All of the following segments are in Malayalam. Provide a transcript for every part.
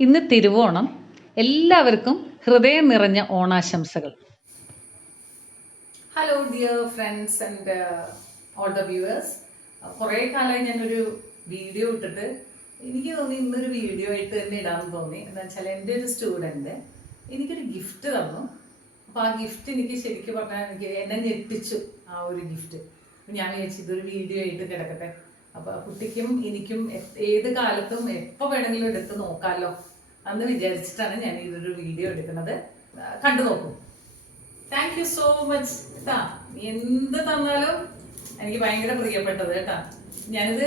ഇന്ന് തിരുവോണം. എല്ലാവർക്കും ഹൃദയം നിറഞ്ഞ ഓണാശംസകൾ. Hello dear friends and all the viewers. കുറേ കാലമായി ഞാനൊരു വീഡിയോ ഇട്ടിട്ട് എനിക്ക് തോന്നി ഇന്നൊരു വീഡിയോ ആയിട്ട് തന്നെ ഇടാമെന്ന് തോന്നി. എന്താ വെച്ചാൽ എൻ്റെ ഒരു സ്റ്റുഡൻറ്റ് എനിക്കൊരു ഗിഫ്റ്റ് തന്നു. അപ്പോൾ ആ ഗിഫ്റ്റ് എനിക്ക് ശരിക്കും പറഞ്ഞാൽ എന്നെ ഞെട്ടിച്ചു ആ ഒരു ഗിഫ്റ്റ്. ഞാൻ വിചാരിച്ചു ഇതൊരു വീഡിയോ ആയിട്ട് കിടക്കട്ടെ. അപ്പോൾ കുട്ടിക്കും എനിക്കും ഏത് കാലത്തും എപ്പോൾ വേണമെങ്കിലും എടുത്ത് നോക്കാമല്ലോ എന്ന് വിചാരിച്ചിട്ടാണ് ഞാൻ ഇതൊരു വീഡിയോ എടുക്കുന്നത്. കണ്ടു നോക്കും. താങ്ക് യു സോ മച്ച് കേട്ടാ. എന്ത് തന്നാലും എനിക്ക് ഭയങ്കര പ്രിയപ്പെട്ടത് കേട്ടാ. ഞാനിത്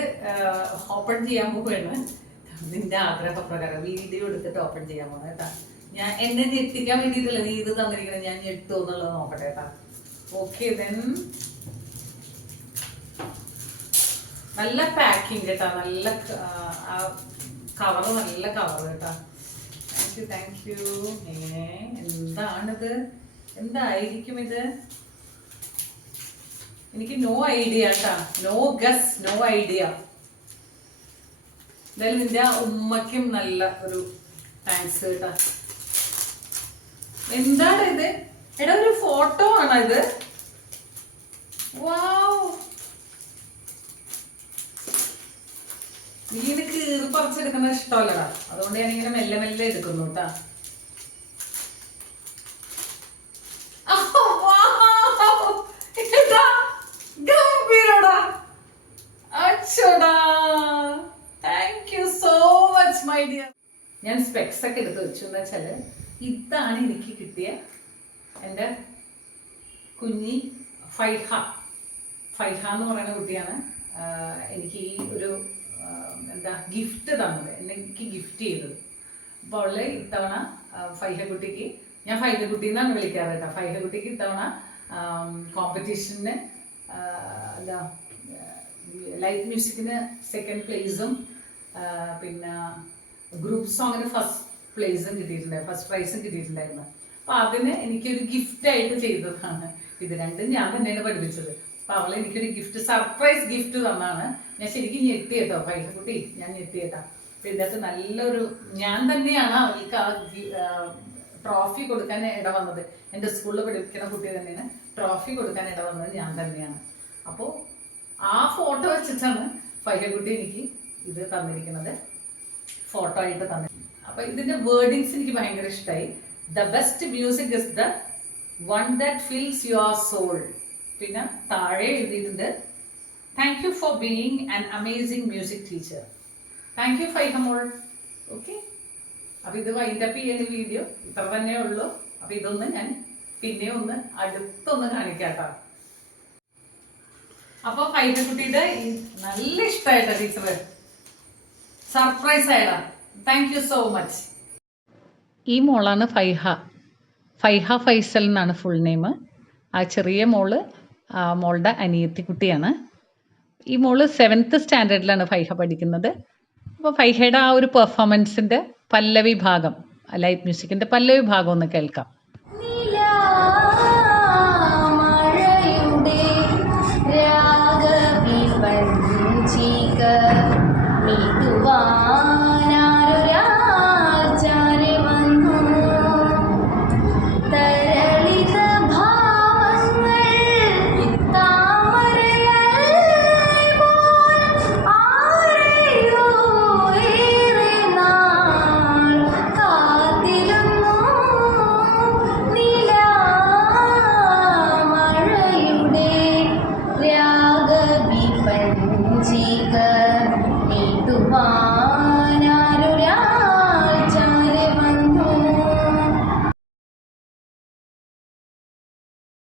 ഓപ്പൺ ചെയ്യാൻ പോവുകയാണ്. നിന്റെ ആഗ്രഹപ്രകാരം വീഡിയോ എടുത്തിട്ട് ഓപ്പൺ ചെയ്യാൻ പോകുന്നത് കേട്ടാ. ഞാൻ എന്നെ ഞെട്ടിക്കാൻ വേണ്ടിയിട്ടില്ല നീ ഇത് തന്നിരിക്കുന്നത്. ഞാൻ ഞെട്ടോ എന്നുള്ളത് നോക്കട്ടെ കേട്ടാ. ഓക്കെ ദെൻ നല്ല പാക്കിങ് കേട്ടാ. നല്ല കവറ്, നല്ല കവർ കേട്ടാ. Thank you. എന്താണിത്? എന്തായിരിക്കും ഇത്? എനിക്ക് നോ ഐഡിയ കേട്ടാ. No guess, no idea. എന്തായാലും നിന്റെ ഉമ്മയ്ക്കും നല്ല ഒരു താങ്ക്സ് കേട്ടാ. എന്താണ് ഇത്? എടാ ഒരു ഫോട്ടോ ആണോ ഇത്? വാവ്, നീ ഇത് കീറി പറിച്ചെടുക്കുന്ന ഇഷ്ടമല്ലടാ. അതുകൊണ്ട് ഞാനിങ്ങനെ മെല്ലെ മെല്ലെ എടുക്കുന്നു കേട്ടാ. ഞാൻ സ്പെക്സ് ഒക്കെ എടുത്ത് വെച്ചു. എന്ന് വെച്ചാല് ഇതാണ് എനിക്ക് കിട്ടിയ എൻ്റെ കുഞ്ഞി ഫൈഹ. ഫൈഹ എന്ന് പറയുന്ന കുട്ടിയാണ് എനിക്ക് ഈ ഒരു ഗിഫ്റ്റ് തന്നത്, എനിക്ക് ഗിഫ്റ്റ് ചെയ്തത്. അപ്പോൾ അവള് ഇത്തവണ ഫൈഹക്കുട്ടിക്ക്, ഞാൻ ഫൈഹക്കുട്ടി എന്നാണ് വിളിക്കാറ് കേട്ടോ. ഫൈഹക്കുട്ടിക്ക് ഇത്തവണ കോമ്പറ്റീഷന് ലൈറ്റ് മ്യൂസിക്കിന് 2nd പ്ലേസും പിന്നെ ഗ്രൂപ്പ് സോങ്ങിന് 1st പ്ലേസും കിട്ടിയിട്ടുണ്ടായിരുന്നു, 1st പ്രൈസും കിട്ടിയിട്ടുണ്ടായിരുന്നു. അപ്പോൾ അതിന് എനിക്കൊരു ഗിഫ്റ്റായിട്ട് ചെയ്തതാണ്. ഇത് രണ്ടും ഞാൻ തന്നെയാണ് പഠിപ്പിച്ചത്. അപ്പോൾ അവളെ എനിക്കൊരു ഗിഫ്റ്റ്, സർപ്രൈസ് ഗിഫ്റ്റ് തന്നാണ്. ഞാൻ ശരിക്കും ഞെട്ടി കേട്ടോ ഫൈഹക്കുട്ടി, ഞാൻ ഞെട്ടി കേട്ടോ. അപ്പോൾ ഇതിനകത്ത് നല്ലൊരു, ഞാൻ തന്നെയാണ് അവൾക്ക് ആ ട്രോഫി കൊടുക്കാൻ ഇട വന്നത്. എൻ്റെ സ്കൂളിൽ പഠിപ്പിക്കുന്ന കുട്ടി തന്നെയാണ് ട്രോഫി കൊടുക്കാൻ ഇട വന്നത്, ഞാൻ തന്നെയാണ്. അപ്പോൾ ആ ഫോട്ടോ വെച്ചിട്ടാണ് ഫൈഹക്കുട്ടി എനിക്ക് ഇത് തന്നിരിക്കുന്നത്, ഫോട്ടോ ആയിട്ട് തന്നെ. അപ്പൊ ഇതിന്റെ വേർഡിങ്സ് എനിക്ക് ഭയങ്കര ഇഷ്ടമായി. The best music is the one that fills your soul. പിന്നെ താഴെ എഴുതിയിട്ടുണ്ട്, thank you for being an amazing music teacher. Thank you ഫൈഹമോൾ. ഓക്കെ, അപ്പൊ ഇത് വൈൻഡപ്പ് ചെയ്യുന്ന വീഡിയോ ഇത്ര തന്നെ ഉള്ളൂ. അപ്പൊ ഇതൊന്ന് ഞാൻ പിന്നെ ഒന്ന് അടുത്തൊന്ന് കാണിക്കാട്ടോ. അപ്പൊ ഫൈഹക്കുട്ടിയുടെ നല്ല ഇഷ്ടമായിട്ടാ ടീച്ചർ, സർപ്രൈസ് ആയതാ. Thank you so much. ഈ മോളാണ് ഫൈഹ. ഫൈഹ ഫൈസൽ എന്നാണ് ഫുൾ നെയിം. ആ ചെറിയ മോള് മോളുടെ അനിയത്തി കുട്ടിയാണ്. ഈ മോള് 7th സ്റ്റാൻഡേർഡിലാണ് ഫൈഹ പഠിക്കുന്നത്. അപ്പോൾ ഫൈഹയുടെ ആ ഒരു പെർഫോമൻസിൻ്റെ പല്ലവി ഭാഗം, ലൈറ്റ് മ്യൂസിക്കിൻ്റെ പല്ലവി ഭാഗം ഒന്ന് കേൾക്കാം. നീട്ടുവാ